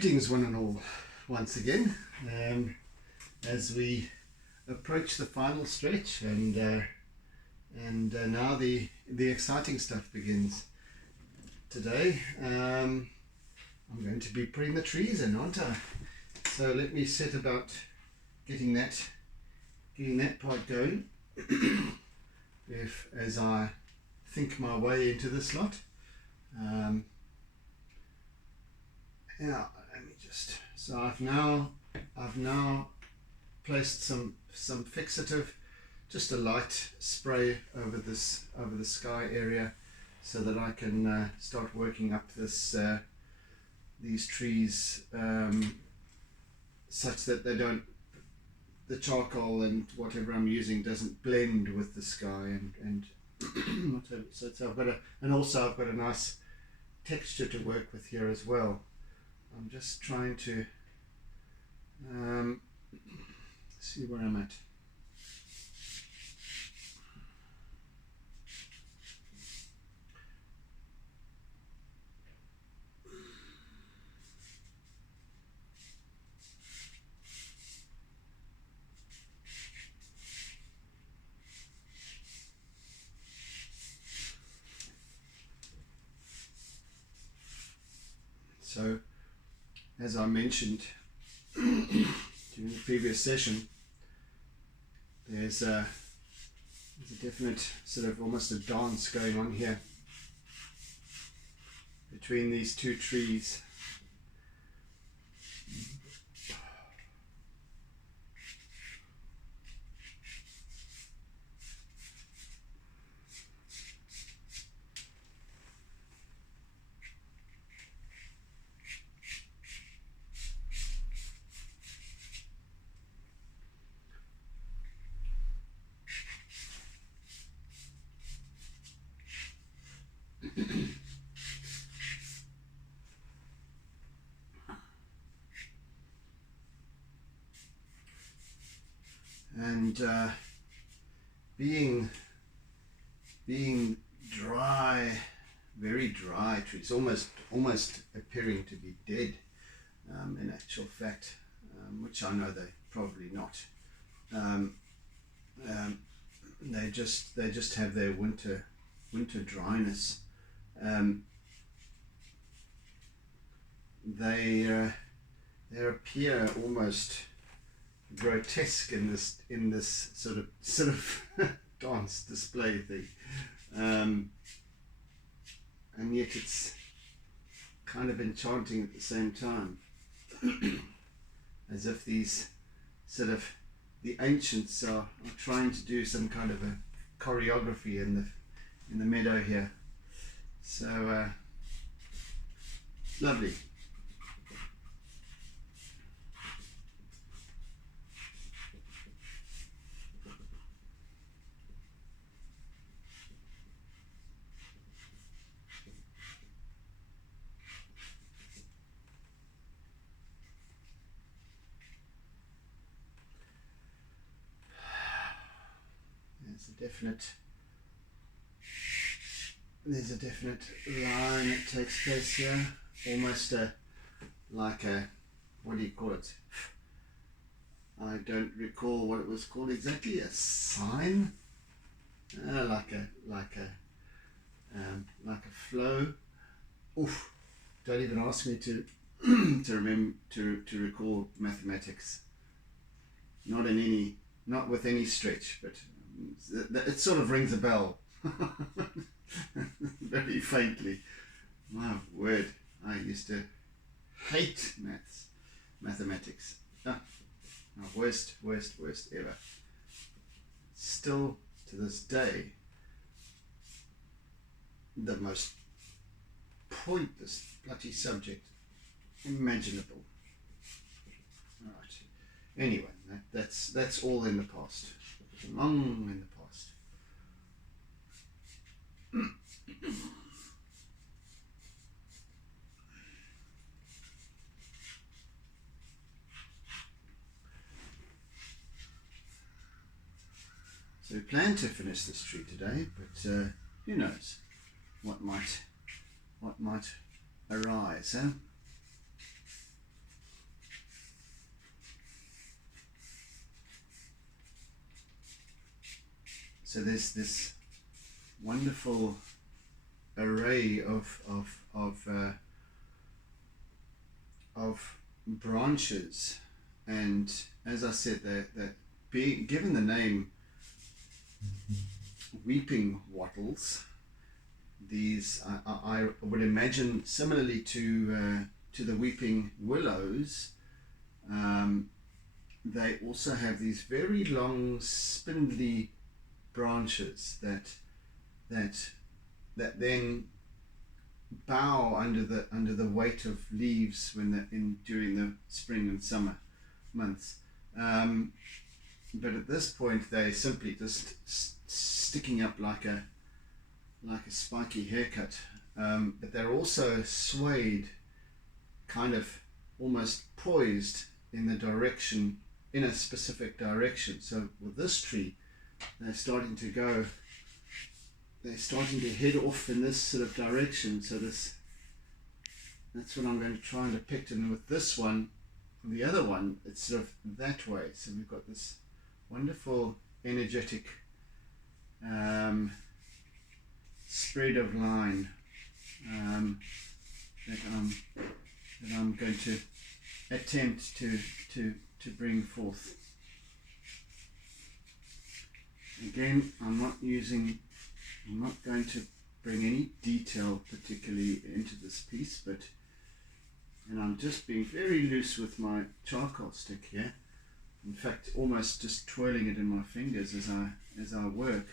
Greetings one and all once again, as we approach the final stretch, and now the exciting stuff begins. Today I'm going to be putting the trees in, aren't I? So let me set about getting that part going as I think my way into this lot. Yeah, let me just. So I've now placed some fixative, just a light spray over the sky area, so that I can start working up these trees such that they don't, the charcoal and whatever I'm using doesn't blend with the sky and whatever. So I've got I've got a nice texture to work with here as well. I'm just trying to see where I'm at. So, as I mentioned during the previous session, there's a definite sort of almost a dance going on here between these two trees. And being dry, very dry trees, almost appearing to be dead in actual fact, which I know they're probably not. They just have their winter dryness. They appear almost grotesque in this sort of dance display thing, and yet it's kind of enchanting at the same time, as if these sort of the ancients are trying to do some kind of a choreography in the meadow here. So lovely. There's a definite line that takes place here, almost like a, what do you call it? I don't recall what it was called exactly. A sign, like a flow. Oof! Don't even ask me to remember to recall mathematics. Not with any stretch, but it sort of rings a bell. Very faintly. My word, I used to hate mathematics. My worst ever. Still to this day, the most pointless bloody subject imaginable. Right. Anyway, that's all in the past. Long in the past. So we plan to finish this tree today, but who knows what might arise, huh? So there's this wonderful array of branches, and as I said, that being given the name weeping wattles, these I would imagine similarly to the weeping willows. They also have these very long, spindly branches that then bow under the weight of leaves during the spring and summer months. But at this point, they're simply just sticking up like a spiky haircut. But they're also swayed, kind of almost poised in a specific direction. So with this tree, they're starting to head off in this sort of direction. So that's what I'm going to try and depict. And with this one, the other one, it's sort of that way. So we've got this wonderful energetic spread of line that I'm going to attempt to bring forth. Again, I'm not going to bring any detail particularly into this piece, and I'm just being very loose with my charcoal stick here. In fact, almost just twirling it in my fingers as I work,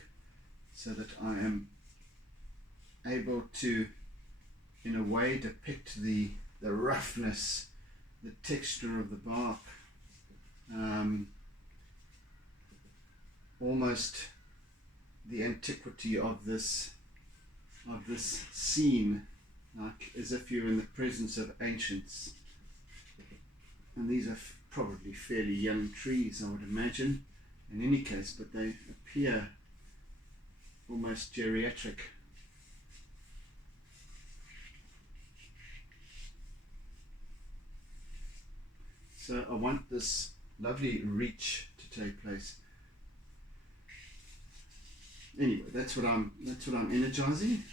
so that I am able to, in a way, depict the roughness, the texture of the bark, almost the antiquity of this scene, like as if you're in the presence of ancients. And these are probably fairly young trees, I would imagine, in any case, but they appear almost geriatric. So I want this lovely reach to take place. Anyway, that's what I'm energizing.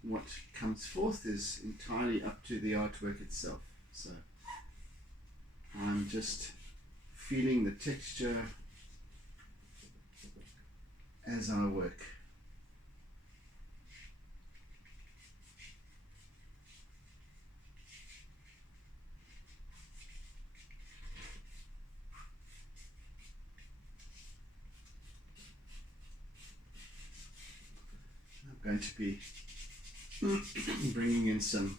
What comes forth is entirely up to the artwork itself. So I'm just feeling the texture as I work. I'm going to be bringing in some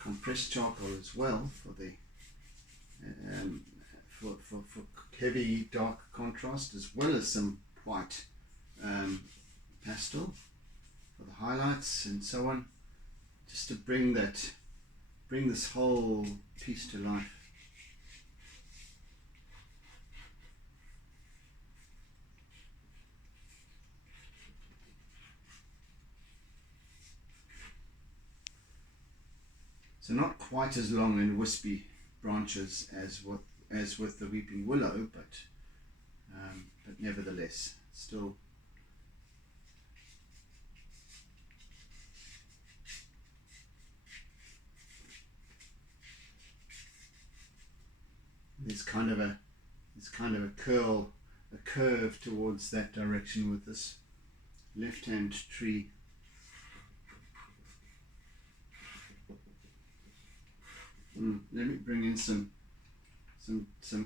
compressed charcoal as well for the for heavy dark contrast, as well as some white pastel for the highlights and so on, just to bring this whole piece to life. So not quite as long and wispy branches as with the weeping willow, but nevertheless still there's kind of a curve towards that direction with this left-hand tree. Let me bring in some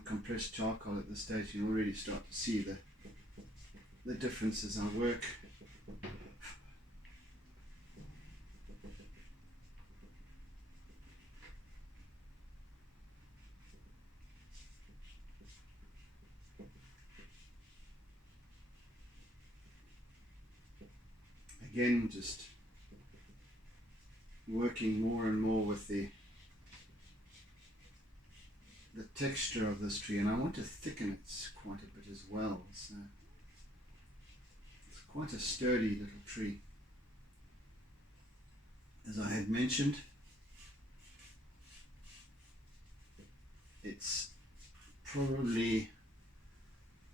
compressed charcoal at this stage. You can already start to see the difference as I work. Again, just working more and more with the texture of this tree, and I want to thicken it quite a bit as well. So it's quite a sturdy little tree. As I had mentioned, it's probably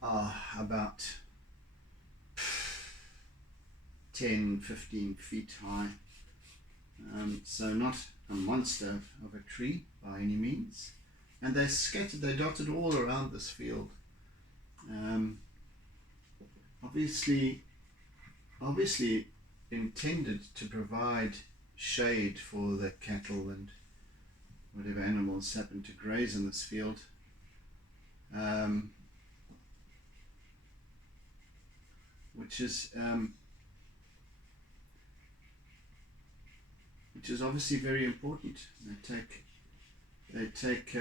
about 10, 15 feet high. So not a monster of a tree by any means. And they're scattered, they're dotted all around this field. Obviously intended to provide shade for the cattle and whatever animals happen to graze in this field. Which is obviously very important. They take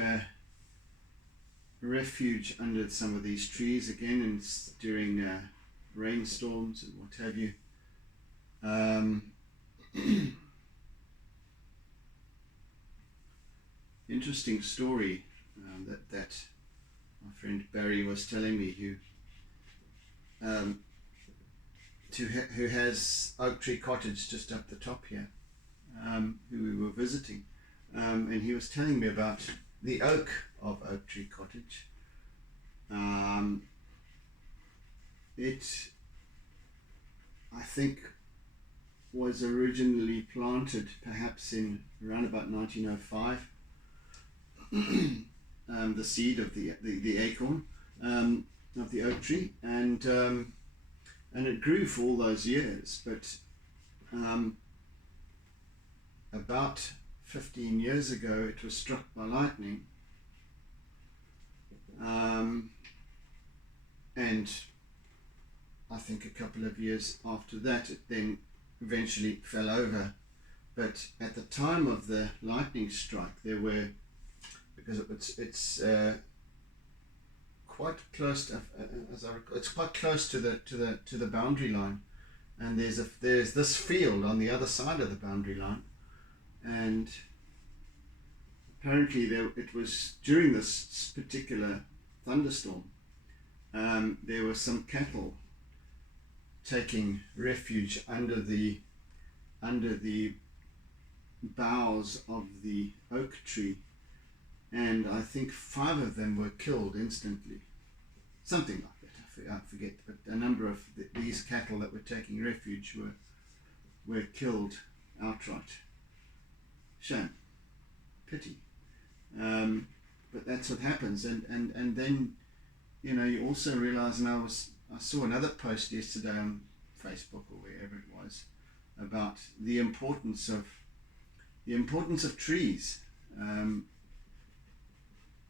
refuge under some of these trees again, and during rainstorms and what have you. Interesting story that my friend Barry was telling me, who has Oak Tree Cottage just up the top here, who we were visiting, and he was telling me about the oak of Oak Tree Cottage. It, I think, was originally planted perhaps in around about 1905. The seed of the acorn of the oak tree, and it grew for all those years. But about 15 years ago, it was struck by lightning, and I think a couple of years after that, it then eventually fell over. But at the time of the lightning strike, there were, because it's quite close to, as I recall, it's quite close to the boundary line, and there's this field on the other side of the boundary line, and apparently it was during this particular thunderstorm, there were some cattle taking refuge under the boughs of the oak tree, and I think 5 of them were killed instantly, something like that. I forget, but a number of these cattle that were taking refuge were killed outright. Shame, pity, but that's what happens. And then, you know, you also realize, and I saw another post yesterday on Facebook or wherever it was about the importance of trees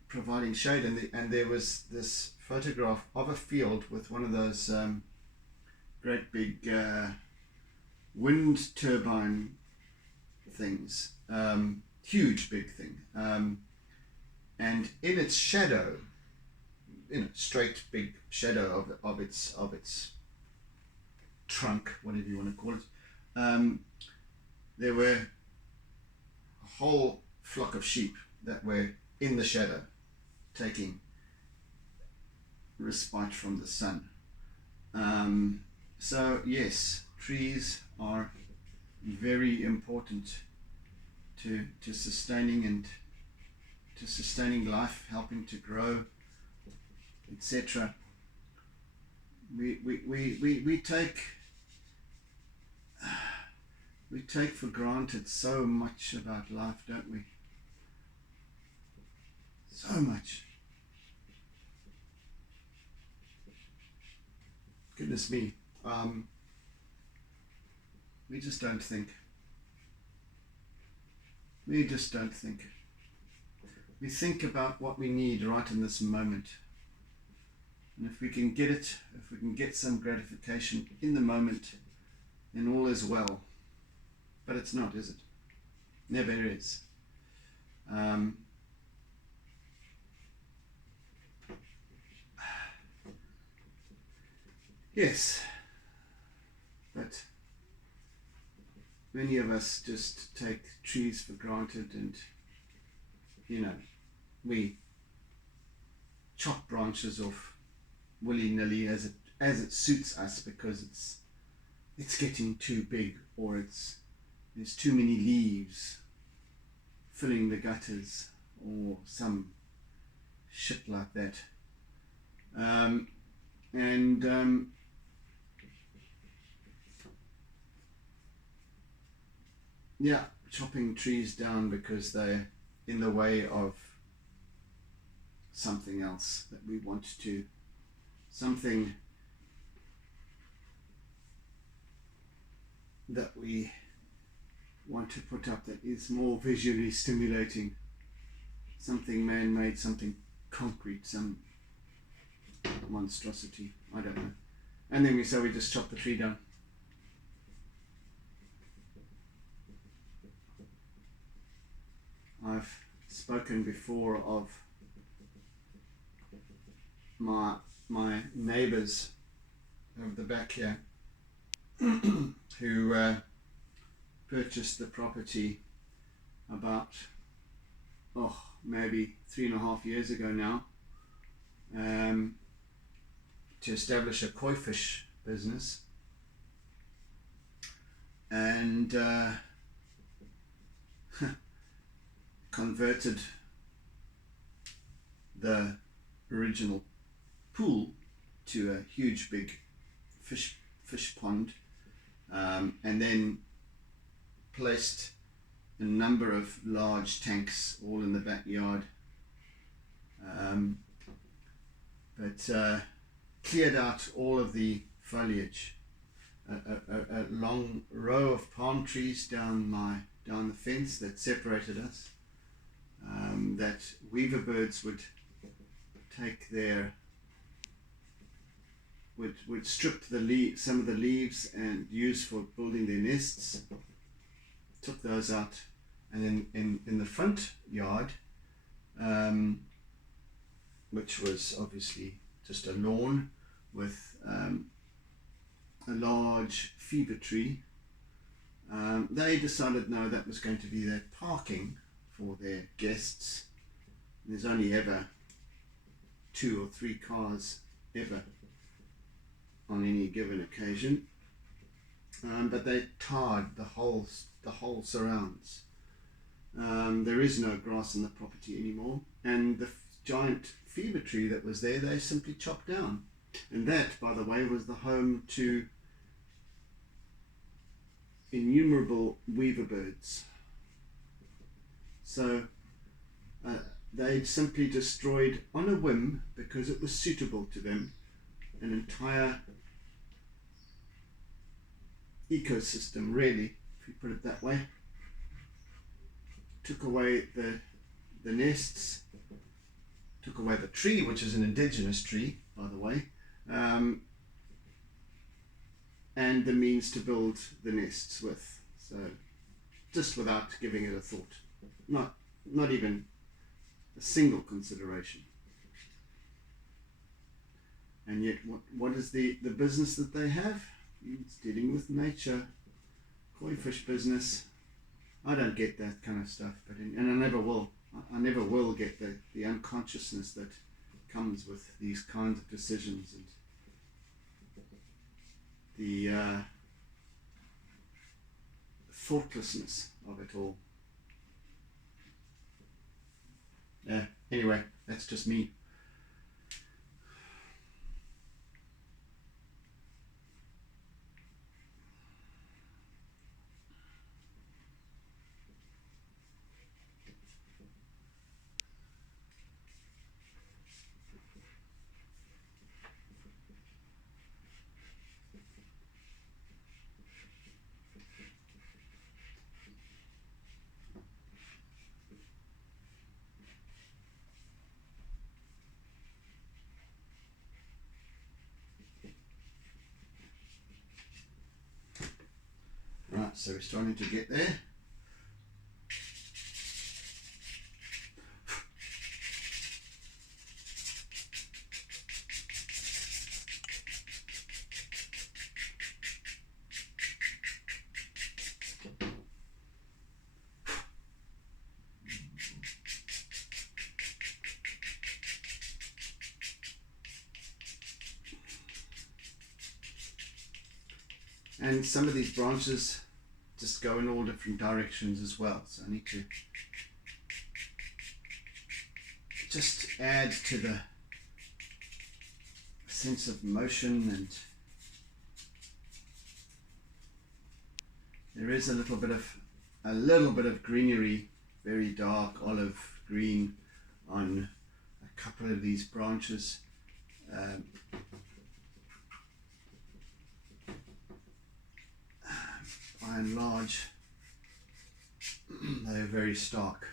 providing shade, and there was this photograph of a field with one of those great big wind turbine things, huge big thing, and in its shadow, straight big shadow of its trunk, whatever you want to call it, there were a whole flock of sheep that were in the shadow, taking respite from the sun. So yes, trees are very important to sustaining and to sustaining life, helping to grow, etc. We take for granted so much about life, don't we? So much. Goodness me. We just don't think. We just don't think. We think about what we need right in this moment. And if we can get it, if we can get some gratification in the moment, then all is well. But it's not, is it? Never is. Yes, but many of us just take trees for granted, and we chop branches off willy-nilly as it suits us, because it's getting too big, or there's too many leaves filling the gutters, or some shit like that. yeah, chopping trees down because they're in the way of something else that we want to, something that we want to put up that is more visually stimulating, something man-made, something concrete, some monstrosity, I don't know. And then we just chop the tree down. I've spoken before of my neighbours over the back here who purchased the property about maybe 3.5 years ago now, to establish a koi fish business, and converted the original pool to a huge big fish pond, and then placed a number of large tanks all in the backyard, but cleared out all of the foliage, a long row of palm trees down the fence that separated us, that weaver birds would take would strip some of the leaves and use for building their nests. Took those out, and then in the front yard, which was obviously just a lawn with a large fever tree, they decided no, that was going to be their parking for their guests. There's only ever 2 or 3 cars ever on any given occasion, but they tarred the whole surrounds. There is no grass on the property anymore, and the giant fever tree that was there, they simply chopped down. And that, by the way, was the home to innumerable weaver birds. So they simply destroyed, on a whim, because it was suitable to them, an entire ecosystem, really, if you put it that way. Took away the nests, took away the tree, which is an indigenous tree, by the way, and the means to build the nests with. So just without giving it a thought, not even a single consideration. And yet what is the business that they have? It's dealing with nature, koi fish business. I don't get that kind of stuff, and I never will. I never will get the unconsciousness that comes with these kinds of decisions, and the thoughtlessness of it all. Yeah, anyway, that's just me. Right, so we're starting to get there. And some of these branches just go in all different directions as well, so I need to just add to the sense of motion, and there is a little bit of a little bit of greenery, very dark olive green on a couple of these branches. By and large, they're very stark.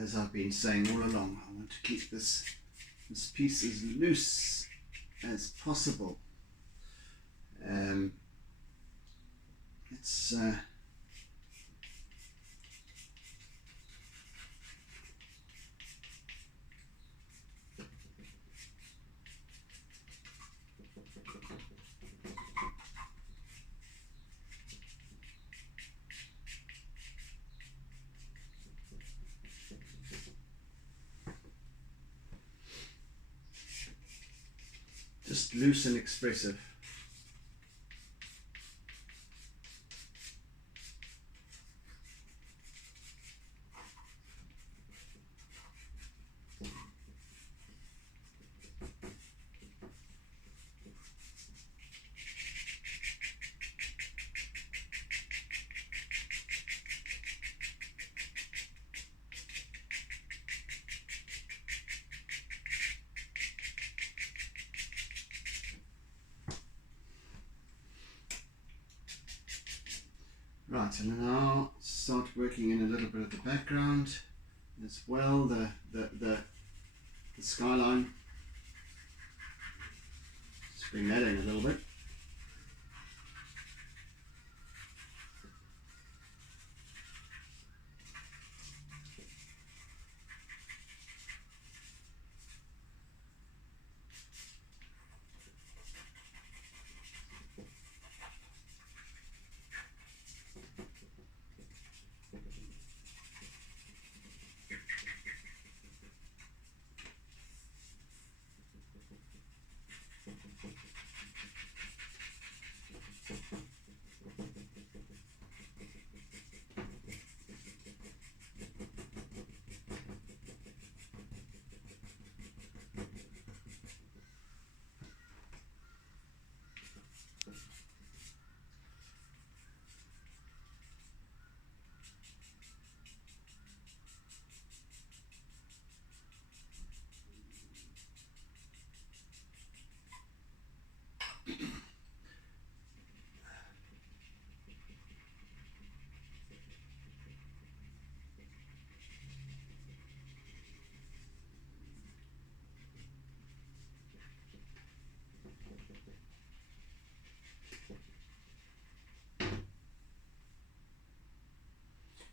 As I've been saying all along, I want to keep this piece as loose as possible. It's just loose and expressive. Right, and now start working in a little bit of the background as well, the skyline. Let's bring that in a little bit.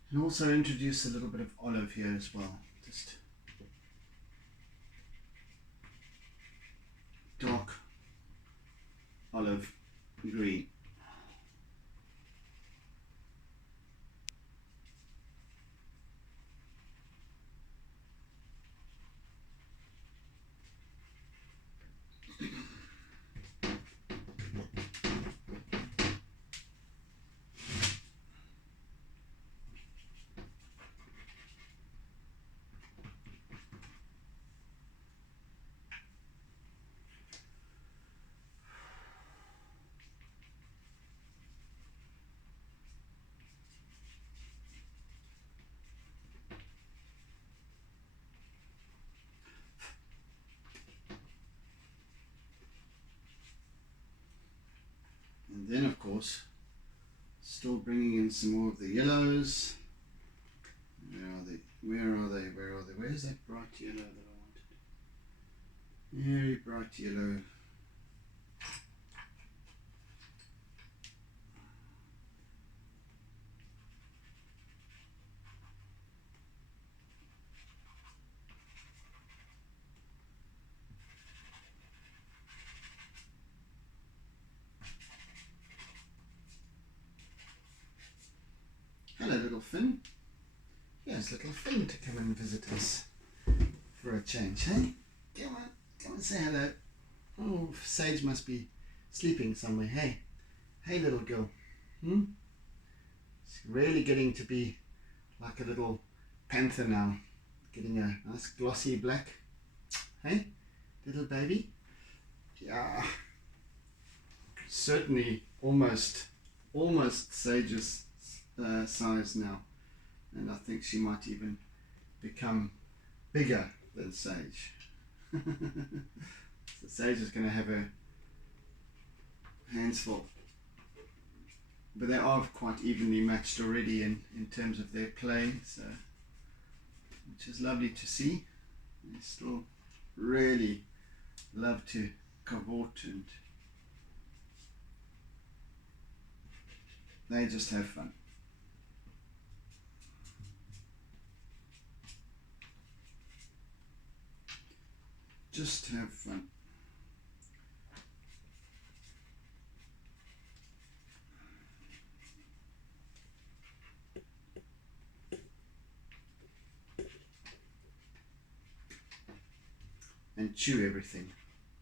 And also introduce a little bit of olive here as well, just dark olive green. And then of course, still bringing in some more of the yellows. Where are they? Where are they? Where are they? Where's that bright yellow that I wanted? Very bright yellow. Hello, little Finn. Here's little Finn to come and visit us for a change, hey? Come and say hello. Oh, Sage must be sleeping somewhere. Hey, hey, little girl. She's really getting to be like a little panther now. Getting a nice glossy black. Hey, little baby. Yeah, certainly almost Sage's size now, and I think she might even become bigger than Sage. So Sage is going to have her hands full, but they are quite evenly matched already in terms of their play, so which is lovely to see. They still really love to cavort, and they just have fun. Just have fun. And chew everything.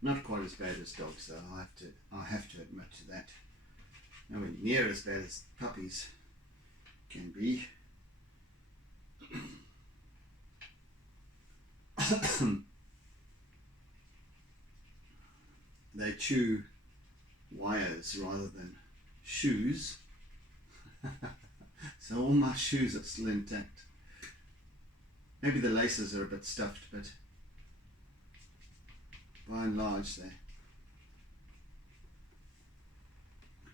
Not quite as bad as dogs, though. I have to admit to that. Nowhere near as bad as puppies can be. They chew wires rather than shoes. So all my shoes are still intact. Maybe the laces are a bit stuffed, but by and large they're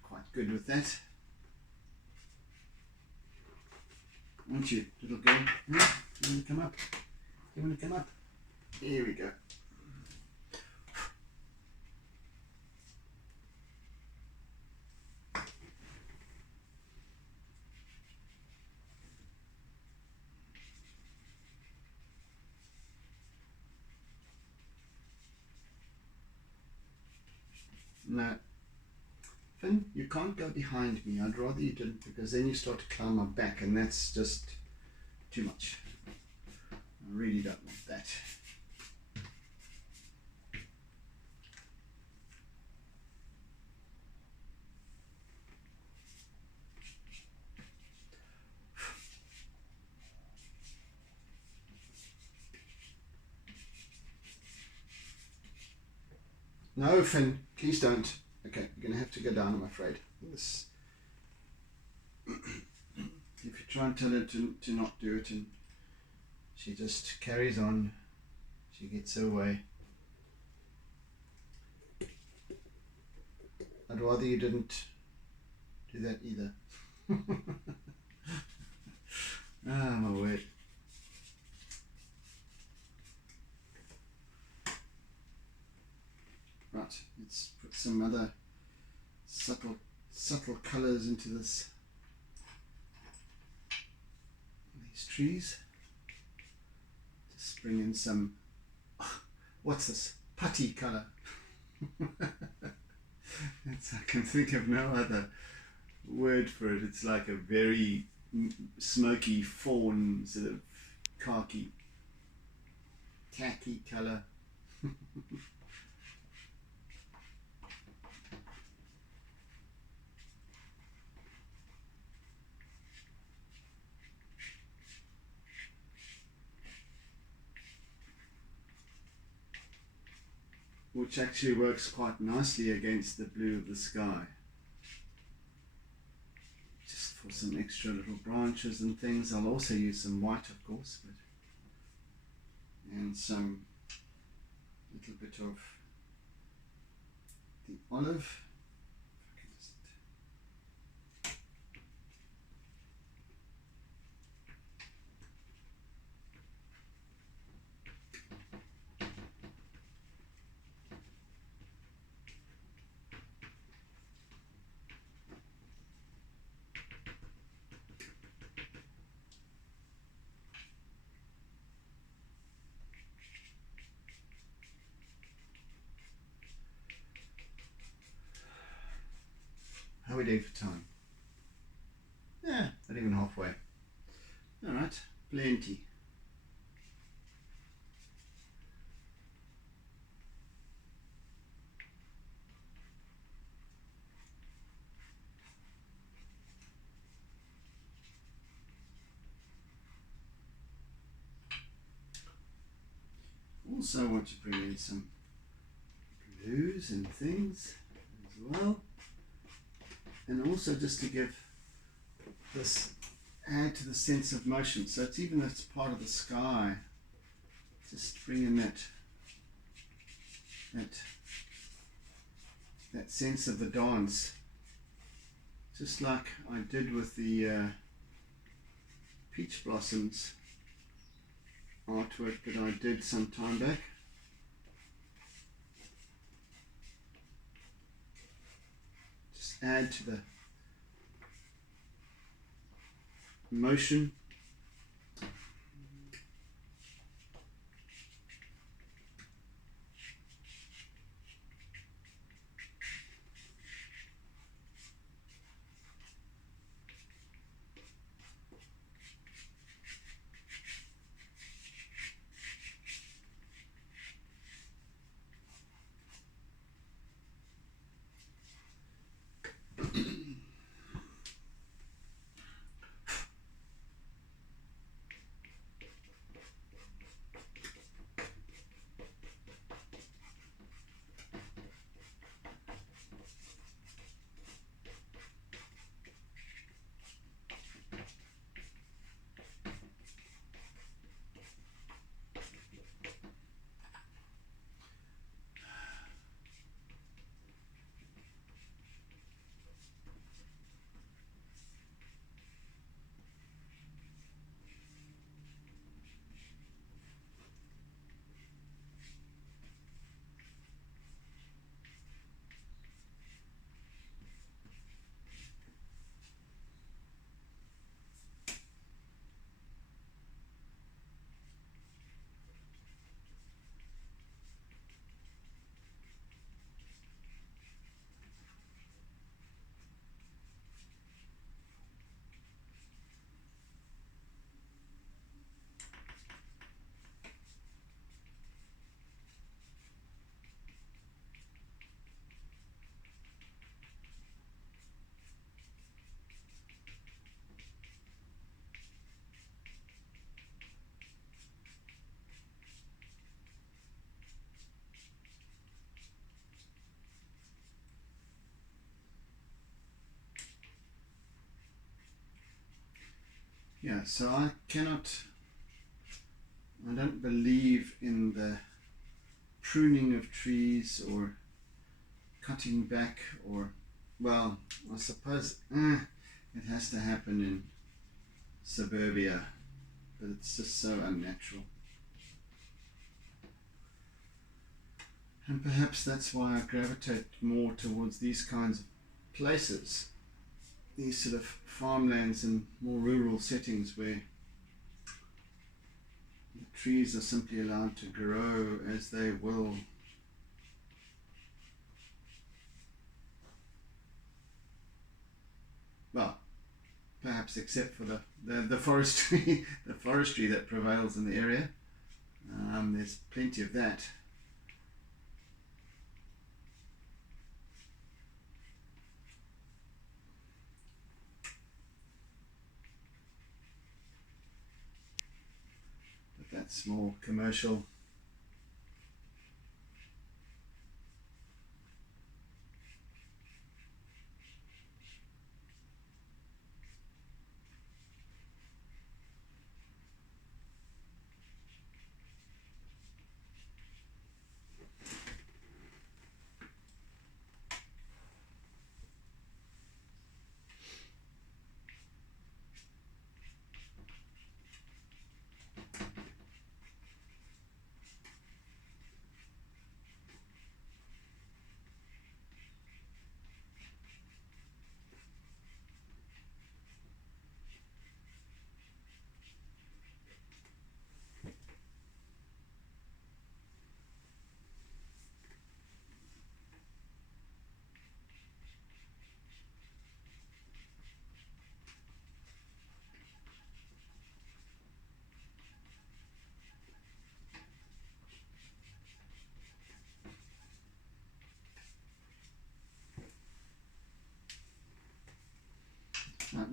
quite good with that. Aren't you, little girl? Do you want to come up? Do you want to come up? Here we go. No, Finn, you can't go behind me. I'd rather you didn't, because then you start to climb my back, and that's just too much. I really don't want that. No, Finn, please don't. Okay, you're going to have to go down, I'm afraid. This, if you try and tell her to not do it, and she just carries on, she gets her way. I'd rather you didn't do that either. Ah, my word. Right, let's put some other subtle colours into these trees. Just bring in some, what's this? Putty colour. I can think of no other word for it. It's like a very smoky fawn sort of khaki colour. Which actually works quite nicely against the blue of the sky. Just for some extra little branches and things. I'll also use some white, of course, and some little bit of the olive. How are we doing for time? Yeah, not even halfway. Plenty. Also want to bring in some blues and things as well, and also just to give this, add to the sense of motion. So it's even if it's part of the sky, just bring in that sense of the dance, just like I did with the peach blossoms artwork that I did some time back. Just add to the motion. Yeah, so I don't believe in the pruning of trees or cutting back, or, well, I suppose it has to happen in suburbia, but it's just so unnatural. And perhaps that's why I gravitate more towards these kinds of places, these sort of farmlands and more rural settings where the trees are simply allowed to grow as they will. Well, perhaps except for the forestry, the forestry that prevails in the area. There's plenty of that. That's more commercial.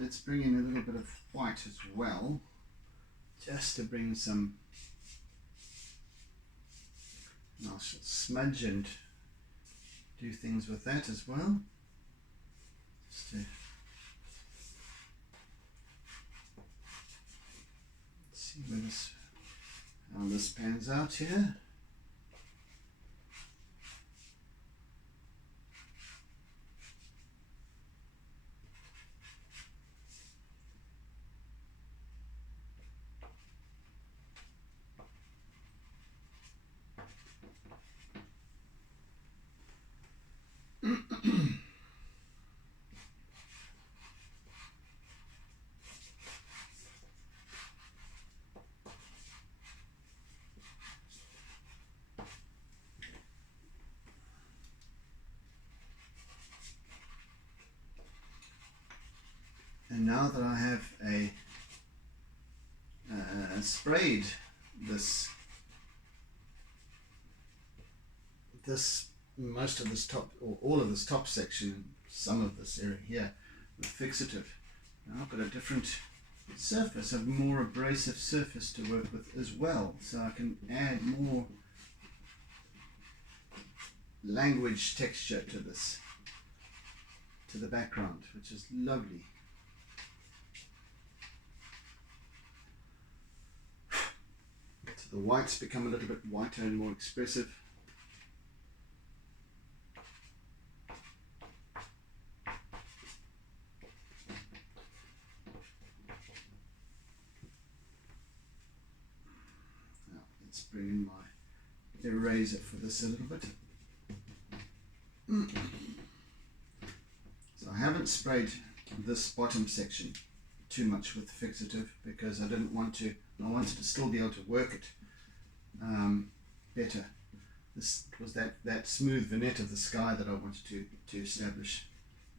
let's bring in a little bit of white as well, just to bring some, and I shall smudge and do things with that as well, just to see where this, how this pans out here. And now that I have sprayed this most of this top, or all of this top section, some of this area here with fixative, now I've got a different surface, a more abrasive surface to work with as well, so I can add more language texture to this, to the background, which is lovely. So the whites become a little bit whiter and more expressive. Now let's bring in my eraser for this a little bit. So I haven't sprayed this bottom section too much with fixative because I didn't want to, I wanted to still be able to work it better. This was that smooth vignette of the sky that I wanted to establish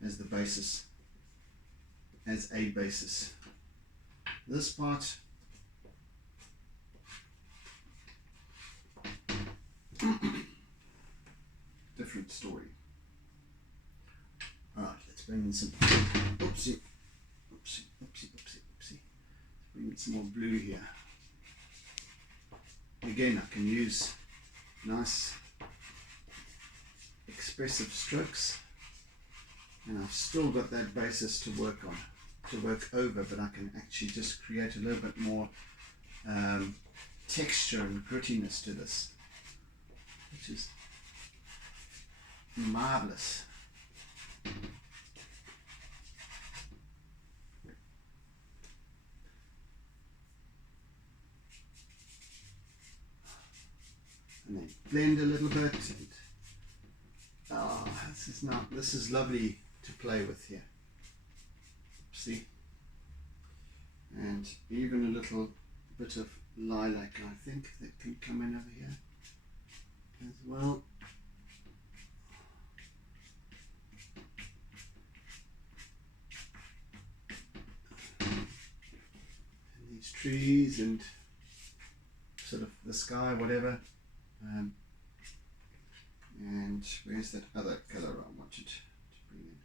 as the basis, as a basis. This part, different story. Alright, let's bring in some, oopsie, oopsie, oopsie, oopsie, oopsie. Let's bring in some more blue here. Again, I can use nice expressive strokes, and I've still got that basis to work on, to work over, but I can actually just create a little bit more texture and grittiness to this, which is marvelous. And then blend a little bit. And, oh, this is lovely to play with here. See? And even a little bit of lilac, I think, that can come in over here as well. And these trees and sort of the sky, whatever. And where's that other color I wanted to bring in?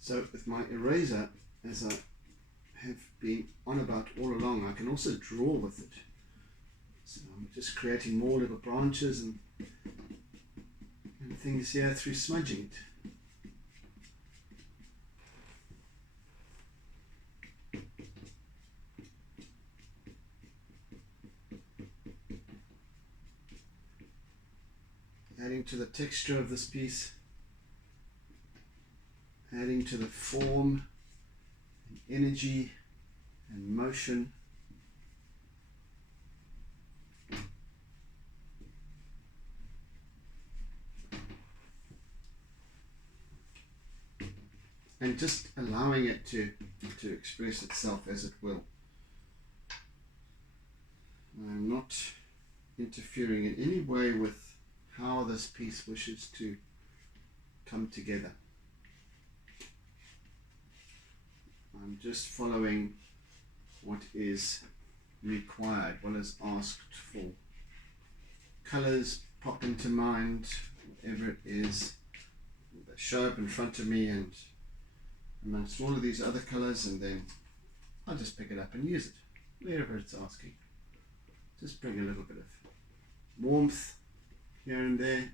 So with my eraser, as I have been on about all along, I can also draw with it. So I'm just creating more little branches and things here through smudging it. Adding to the texture of this piece. Adding to the form, and energy, and motion. and just allowing it to express itself as it will. I'm not interfering in any way with how this piece wishes to come together. I'm just following what is required, what is asked for. Colours pop into mind, whatever it is, they show up in front of me and amongst all of these other colours, and then I'll just pick it up and use it wherever it's asking. Just bring a little bit of warmth here and there.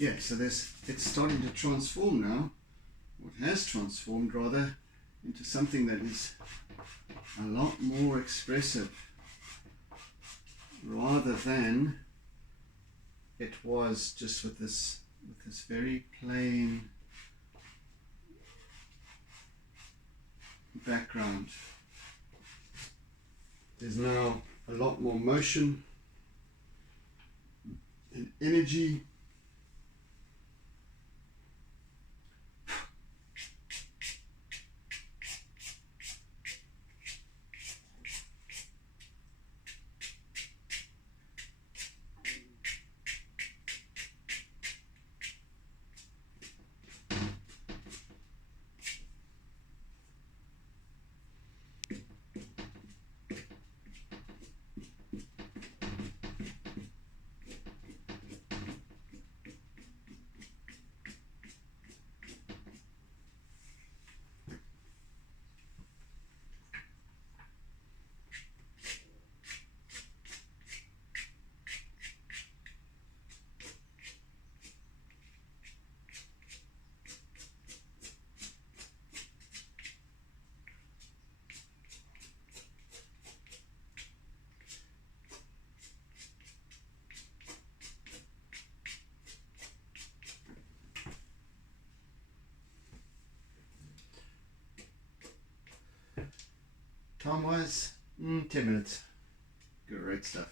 Yeah, so it's starting to transform now, or it has transformed rather, into something that is a lot more expressive, rather than it was just with this very plain background. There's now a lot more motion and energy. Time wise, 10 minutes. Great stuff.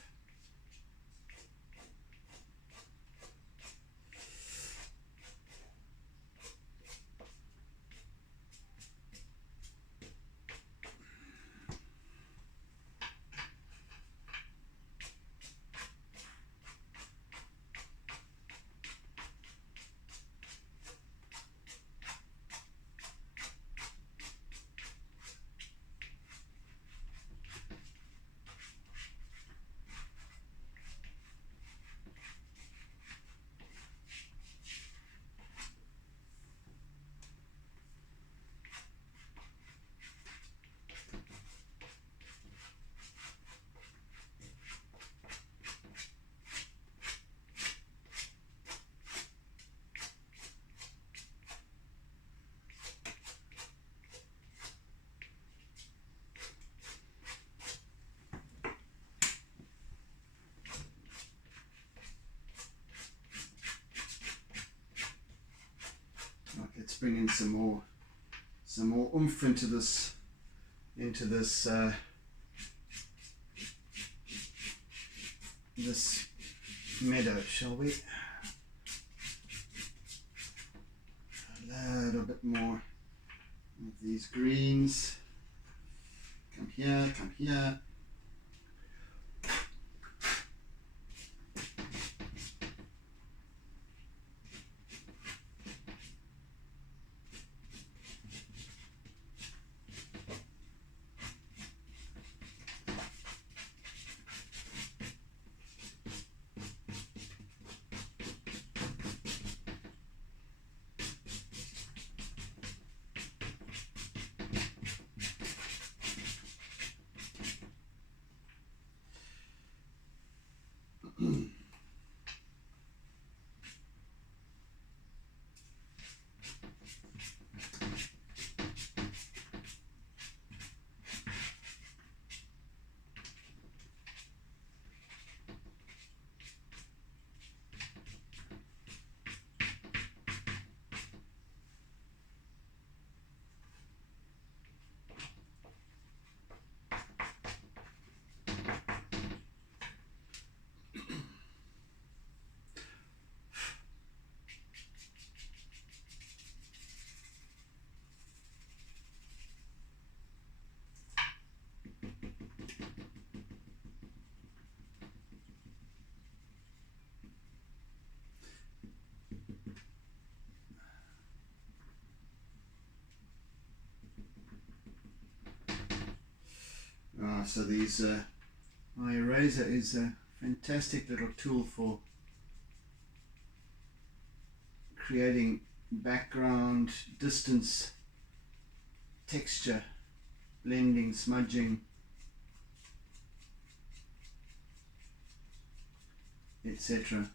bring in some more oomph into this this meadow, shall we? A little bit more of these greens. Come here, come here. So my eraser is a fantastic little tool for creating background, distance, texture, blending, smudging, etc.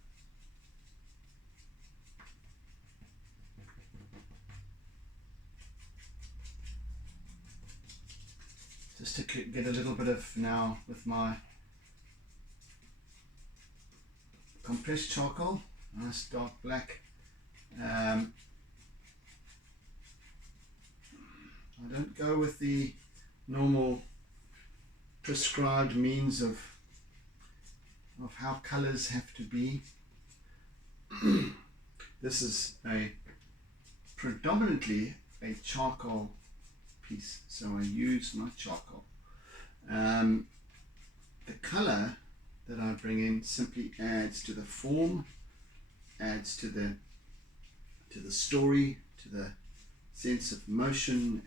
Just to get a little bit of, now with my compressed charcoal, nice dark black. I don't go with the normal prescribed means of how colors have to be. This is predominantly a charcoal piece, so I use my charcoal. The color that I bring in simply adds to the form, adds to the story, to the sense of motion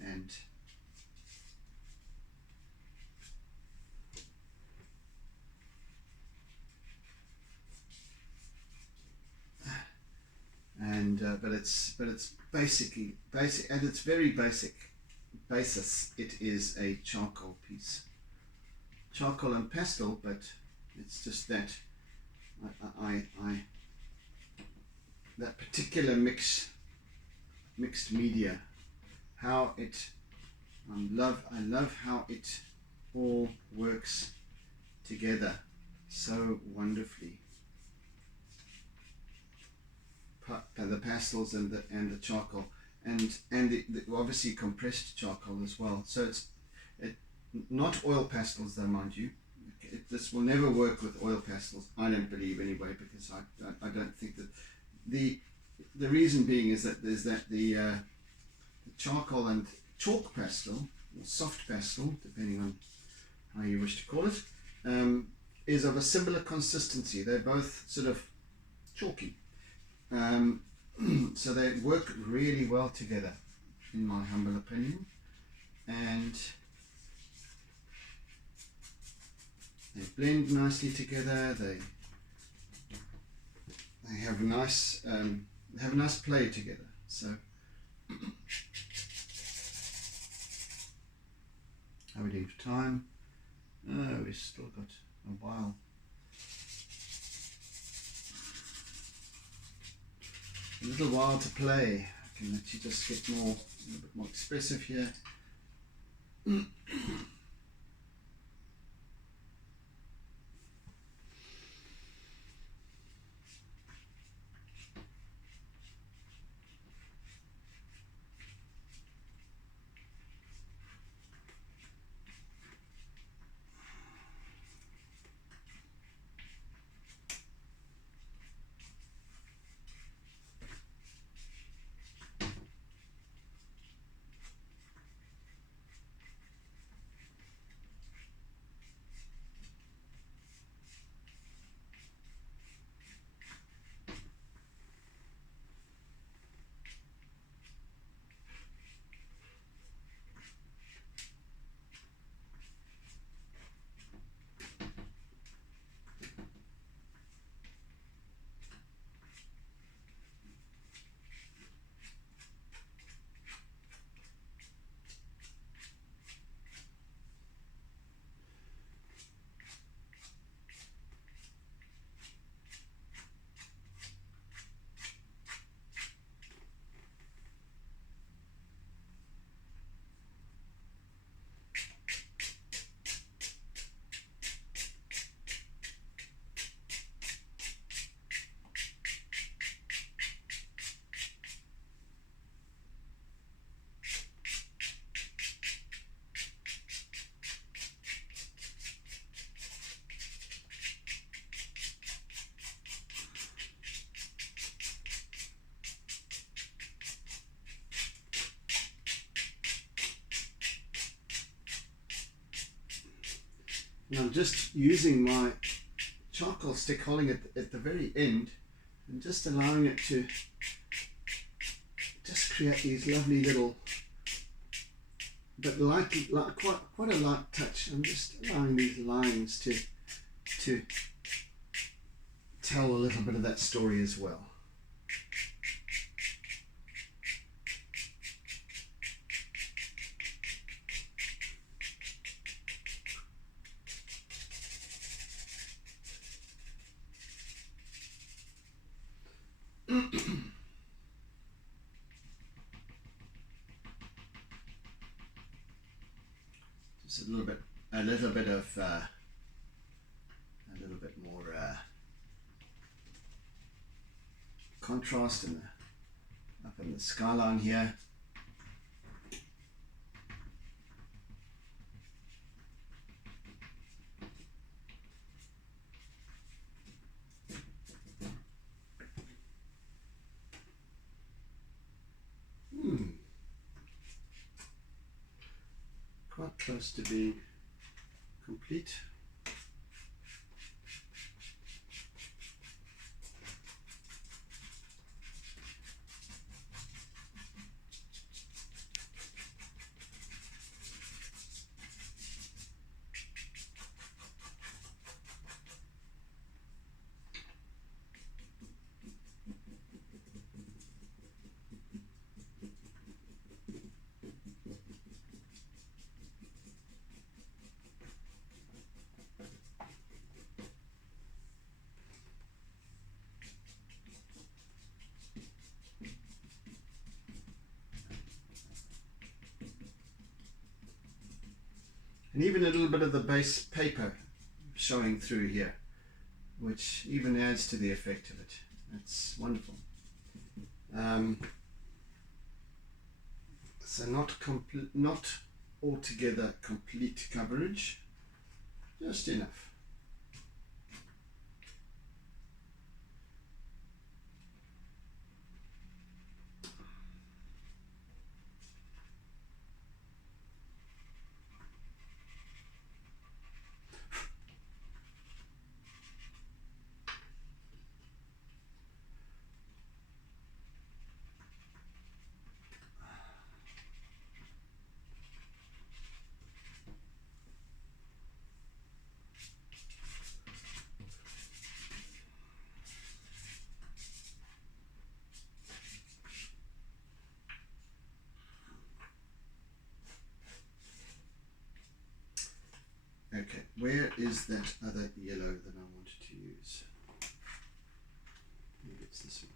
but it's basically basic at its very basic basis. It is a charcoal piece, charcoal and pastel, but it's just that that particular mixed media, how it I love how it all works together so wonderfully. The pastels and the charcoal, and the obviously compressed charcoal as well. So it's not oil pastels though, mind you. This will never work with oil pastels, I don't believe anyway, because I don't think that the reason being is that the charcoal and chalk pastel, or soft pastel, depending on how you wish to call it, is of a similar consistency. They're both sort of chalky. So they work really well together, in my humble opinion, and they blend nicely together. They have a nice play together. So how are we doing for time? Oh, we've still got a while. A little while to play. I can let you just get a little bit more expressive here. And I'm just using my charcoal stick, holding it at the very end, and just allowing it to just create these lovely little, but quite a light touch. I'm just allowing these lines to tell a little bit of that story as well. Just a little bit more contrast up in the skyline here. Quite close to being complete. And even a little bit of the base paper showing through here, which even adds to the effect of it. It's wonderful. So not altogether complete coverage, just enough. Okay, where is that other yellow that I wanted to use? Maybe it's this one.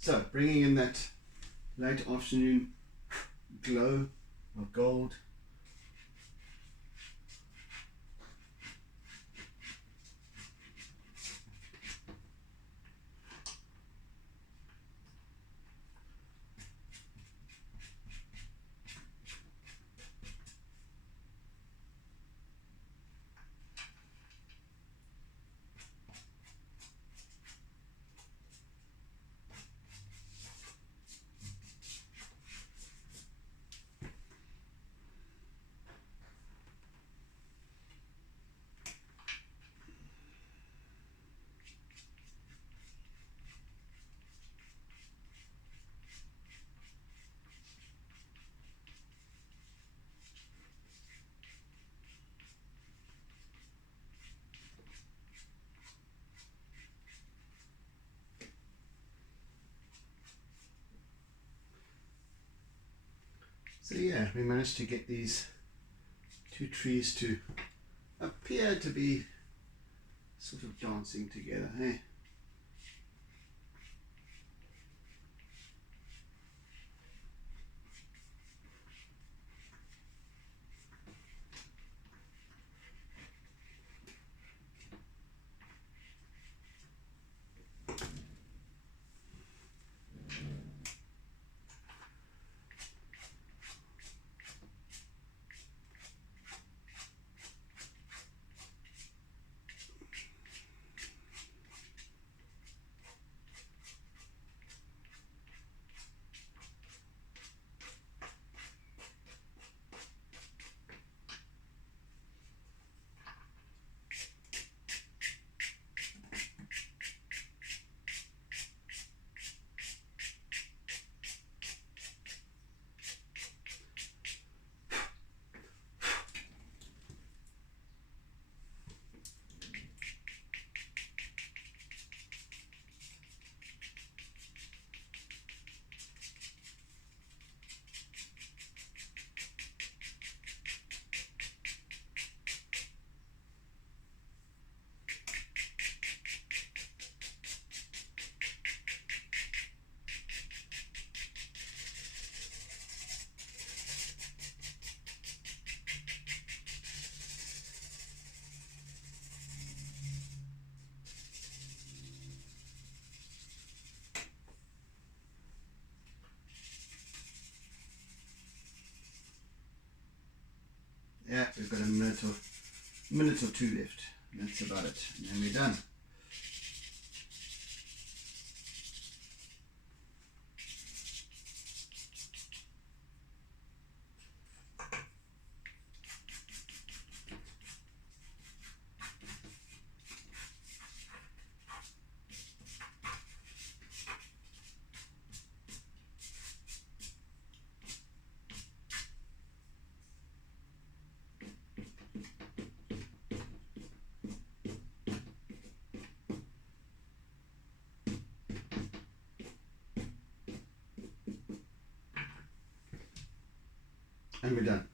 So, bringing in that late afternoon glow of gold. So yeah, we managed to get these two trees to appear to be sort of dancing together, hey? minute or two left. That's about it, and then we're done. And we're done.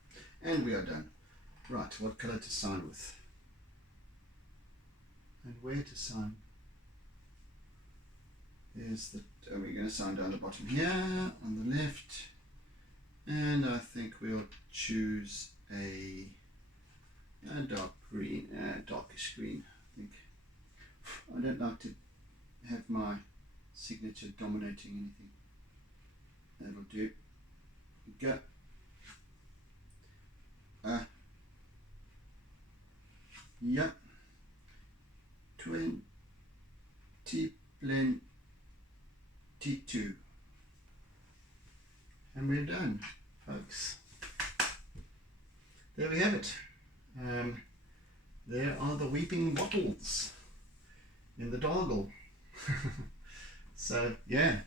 And we are done. Right, what colour to sign with? And where to sign? There's the, we're going to sign down the bottom here, on the left. And I think we'll choose a dark green, darkish green, I think. I don't like to have my signature dominating anything. That'll do. Go. Yeah, 2022, and we're done, folks. There we have it. There are the weeping wattles in the doggle. So yeah,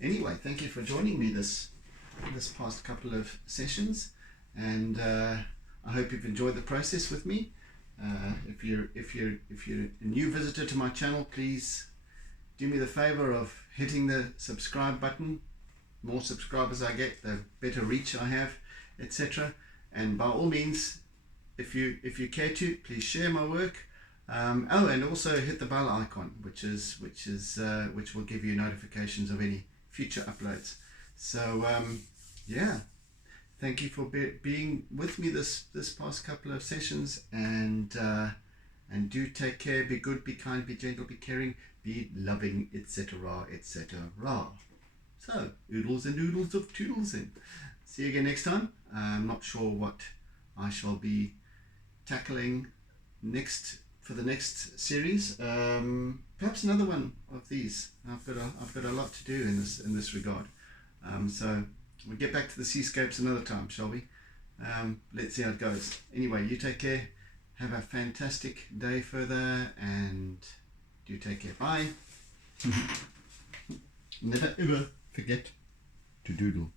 anyway, thank you for joining me this past couple of sessions, and I hope you've enjoyed the process with me. If you're a new visitor to my channel, please do me the favor of hitting the subscribe button. More subscribers I get, the better reach I have, etc. And by all means, if you care to, please share my work. Oh, and also hit the bell icon, which will give you notifications of any future uploads. So yeah. Thank you for being with me this past couple of sessions, and do take care, be good, be kind, be gentle, be caring, be loving, etc., etc. So, oodles and oodles of toodles in. See you again next time. I'm not sure what I shall be tackling next for the next series. Perhaps another one of these. I've got a lot to do in this regard. So. We'll get back to the seascapes another time, shall we? Let's see how it goes. Anyway, you take care. Have a fantastic day further, and do take care. Bye. Never ever forget to doodle.